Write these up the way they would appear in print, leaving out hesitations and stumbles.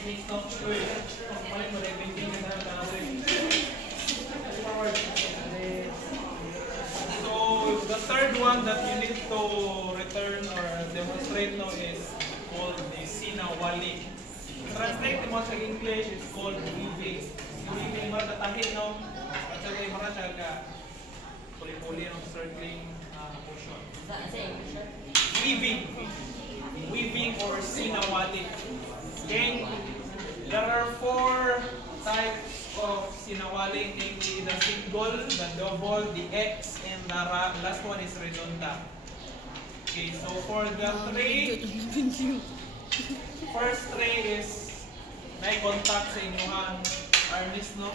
techniques, no? So the third one that you need to return or demonstrate no is called the sinawali. Translate mo sa English is called weaving. Weaving mo tatahin no? At sa mga siya ka puli-puli ng circling portion. Weaving. Weaving or sinawali. Okay? There are 4 types of sinawali, namely the single, the double, the X, and the last one is redonda. Okay, so for the 3, first 3 is may contact sa inyong harness, no?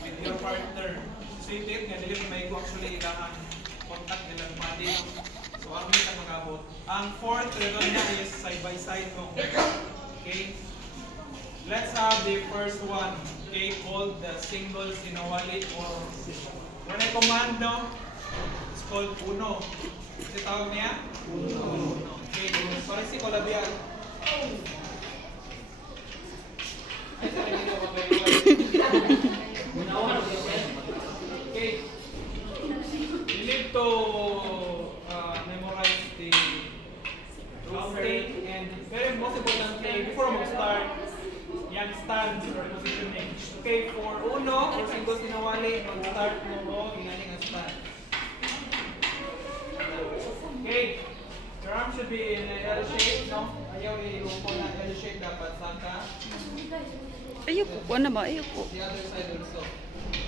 With your partner. So it nga dili may actually ilang contact nilang body, no? So ang may magabot. Ang 4th redonda is side by side, no? Okay. Let's have the first one, okay, called the single sinawali or when I command, no, it's called uno. Ito tawag niya? Uno. Okay, parang si Colabian. Okay, you need to memorize the counting and very most important thing before we start. Yan stands or positioning. Okay, for uno, for single sinawali, mag-start mo inaling ang stand. Okay, your arm should be in a L shape, no? Ayaw i-rumpo na L shape, dapat saka. Ayoko, ano ba? Ayoko. The other side also.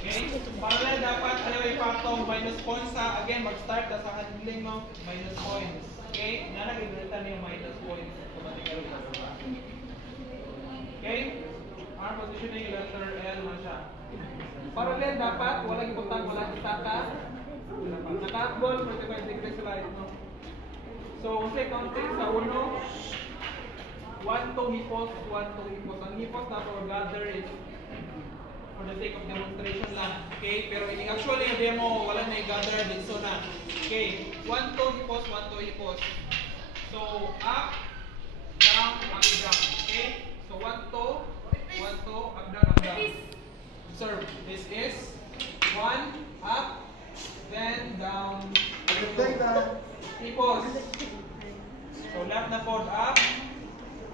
Okay, parallel dapat, ayaw ipatong minus points ha. Again, mag-start sa handling mo, minus points. Okay, nanag-ibilitan niyo minus points. Okay? Arm positioning, letter L na siya. Parallel dapat, walang ibutang, walang itaka. Naka-ball, 45 degrees right, no? So, say counting sa uno, 1, 2 hipos, 1, 2 hipos. Ang hipos na for gather is for the sake of demonstration lang. Okay? Pero actually, yung demo, wala na i-gather dito na. Okay? 1, 2 hipos, 1, 2 hipos. So, up, down, up, down. Okay? So 1, 2, 1, 2, up, down, up, down. Observe, this is 1, up, then down, hipos. So left na fold up,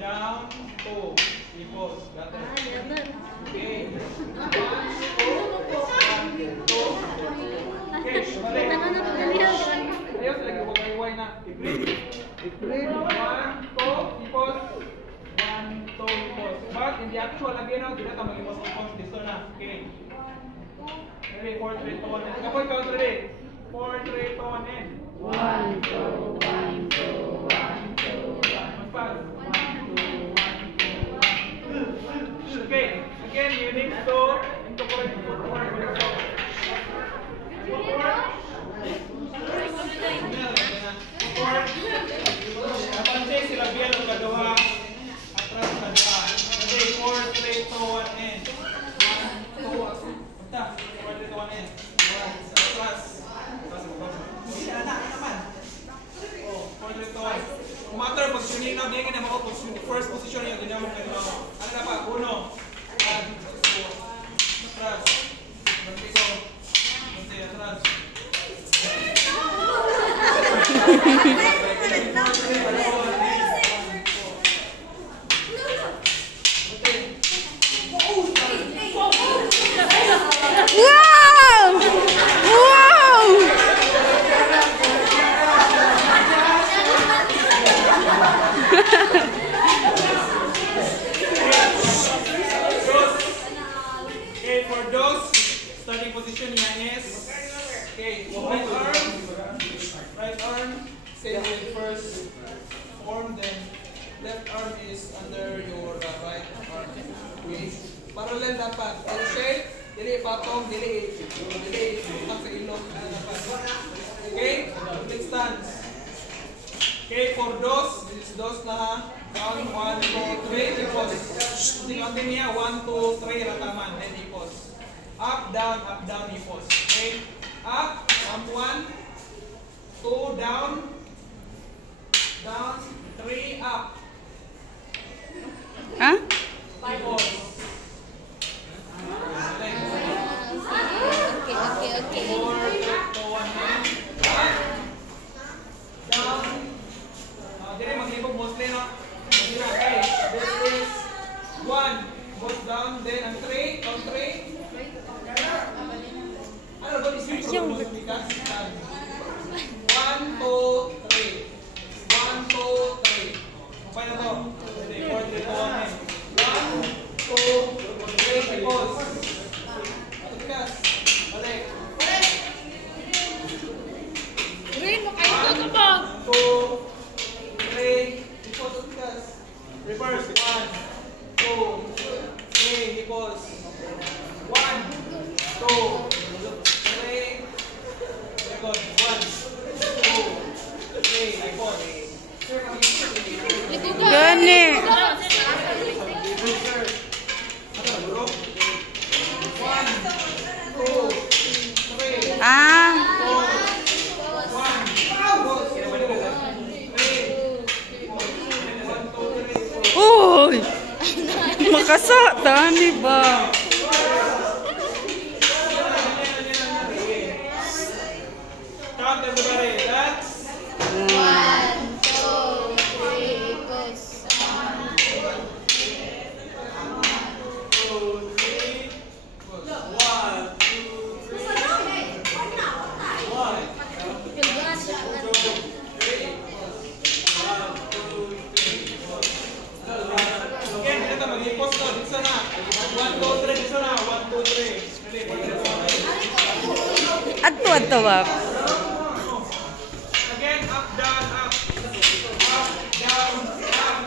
down, 2, hipos. Got it? Okay. 1, 2, 1, 2. Okay, balik. Ayos, lagi ko kayo na. I-breathe. 1, 2, hipos. 1, 2, hipos. But in the actual again, hindi na ito mag-hipos hipos. Dito na. Okay. Ready? 4, 3, 2, 1, and. Kapoy, count ready? 4, 3, 2, 1, and. 1, 2, 1, 2, 1, 2, 1. Magpag. 1, 2, 1, 2, 1. Okay. Again, you need to incorporate the footwork with the foot. Footwork. Footwork. Napansin sila biyan ng kadawa. Atras kadawa. Okay, 4, 3, 2, 1, and. 1, 2, 1. 4, 3, 2, 1, and. 1, atras. Hindi na naman. 4, 3, 2, 1. Kung matter, pag suninaw, hindi ka na first position yung ginamon kayo. Ano na pa? 1, 2, atras. Bantigo. Banti, atras. Wow! Wow! Okay, for those starting position niya is okay, right arm, same with first form, then left arm is under your right arm. Okay, parallel dapat. L shape, dili patong, dili ang sa ilong dapat. Okay, complete stance. Okay, for those, this is those na ha. Down, 1, 2, 3, hipos. Tingnan niya, 1, 2, 3, rataman, then hipos. Up, down, hipos. Okay, up, 1, 2, down, 3, up. Ha? 1, 2, 3, hipos. 1, 2, 3, likod. 1, 2, 3, hipos. Gani. Ah. Uy! Makasa, dami ba? Count everybody. That's 1, 2, 3, goes. 2, 3. 1, 2, 3. 1. Again, dito mag-hipos to. Dito na. 1, 2, 3. Dito na. 1, 2, 3. Ato ba? Again, up, down, up. Up, down, up.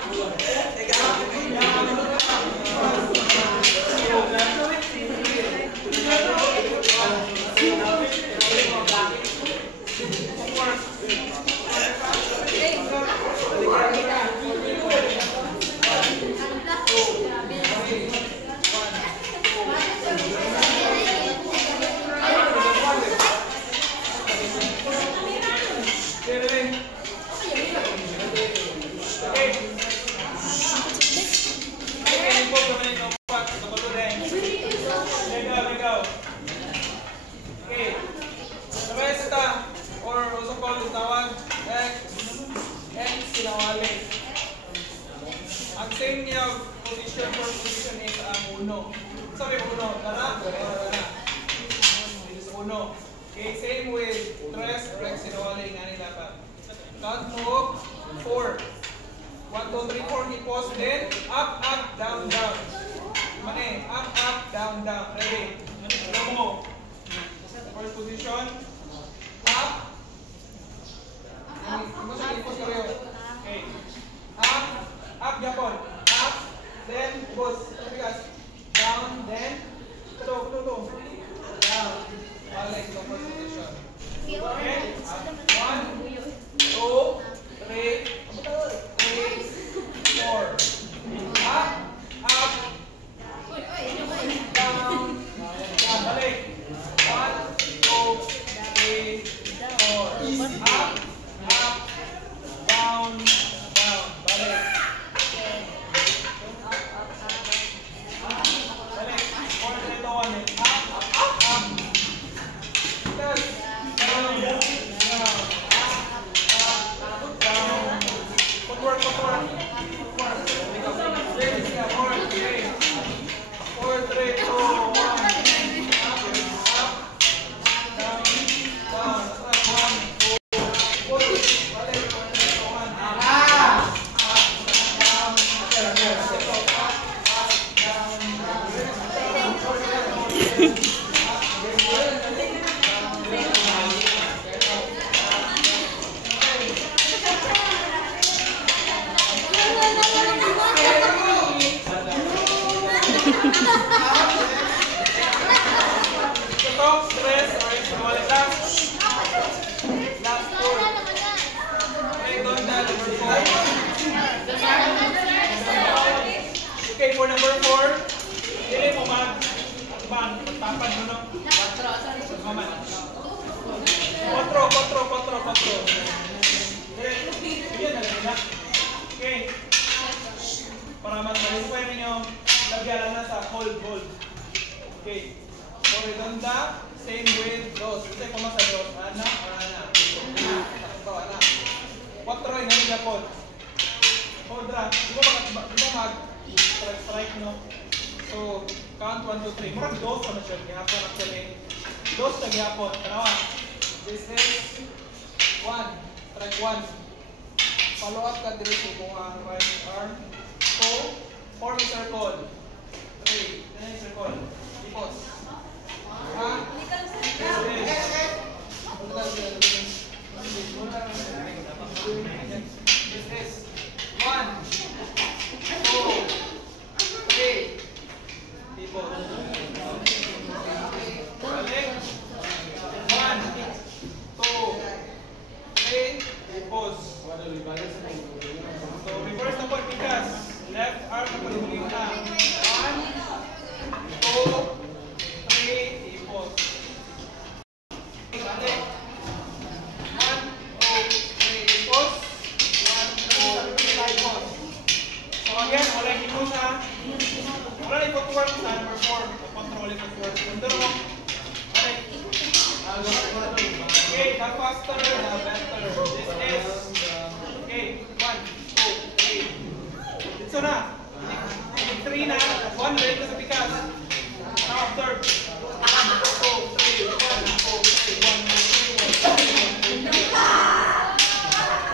Ang same niya position for position is ang uno. Sabi uno, dana, dana. This is uno. Okay, same with tres, rex, sinawali, nga nila ka. Count mo, 4. 1, 2, 3, 4, hipos, then up, up, down, down. Mane, up, up, down, down. Ready? Ano mo? First position, up. Ano siya hipos kayo? Okay. Up, up, Japon. Up, then boss. Down, then down. Balik sa first position. Okay. 1, 2, 3, 4. Up, up, down, down. Balik. 1, 2, 3, 4. Up, up, down, down. Balik. Balik. 4, 3, 2, 1. Up, up, up, up. Down, down, down. Up, up, down. Footwork, footwork. Footwork. Let's go. 4, 3. 4, 3, 2, 1. Up, up, down, down. Up, 1, 2, 4. Balik. 4, 3, 2, 1. Up, up, down. Stop, stress, alright, sinawali lang. Last 4. Okay, doon na, number 4. Okay, for number 4, dili mo magtapad mo no? 4. Bigyan na lang nila. Okay. Para mag-verify ninyo, lagyan na sa hold. Okay. For redonda, same with dos. Kasi kung sa dos, ana or ana. Ito, ana. 4 yung nila po. Hold ra. Di ba mag-strike, no? So, count 1, 2, 3. Murag dos pa na siya. Gihapon actually. Dos na gihapon. Tanawa. This is 1. Strike 1. Follow up ka dito kung ang right arm. 2. Form a circle. 3. Then circle. Ipos. This is 1, 2, work sa number 4. Control it at work. Under mo. Okay. Okay, the faster, the better. This is, okay, 1, 2, 3. Dito na. 3 na. 1 ready sa pikas. Now, third. 1, 2, 3, 1, 2, 3, 1, 2, 3, 1,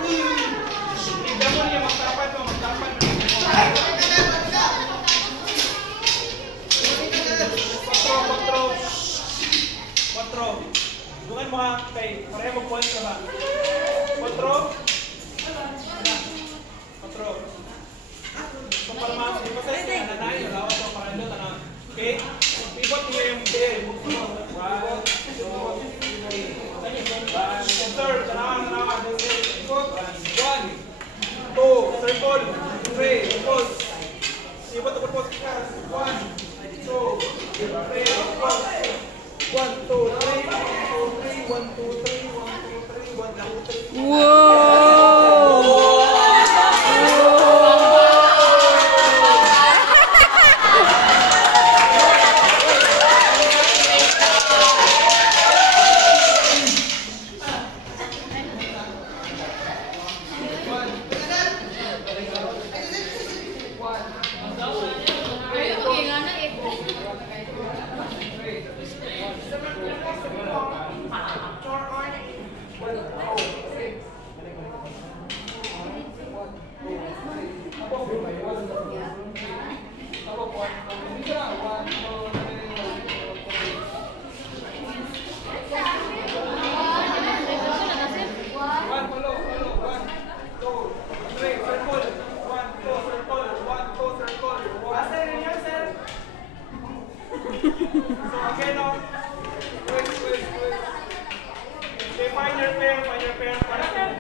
2, 3. Tignan mo niya, magtapan mo. Quatro. Dungan mo ha. Okay. Pareho mag-point ka ba? Quatro. Quatro. So, para mga ipasay siya, nanay, lawat mo para ito, tanang. Okay? Pivot mo yung tail. Right. Third. Tanawan. Pivot. 1, 2, circle. 3, pause. Pivot, pause. 1, 2, 3, pause. 1, 2, 3, 1, 2, 3, 1, 2, 3, 1, 2, 3, 1, 2, 3. Wow!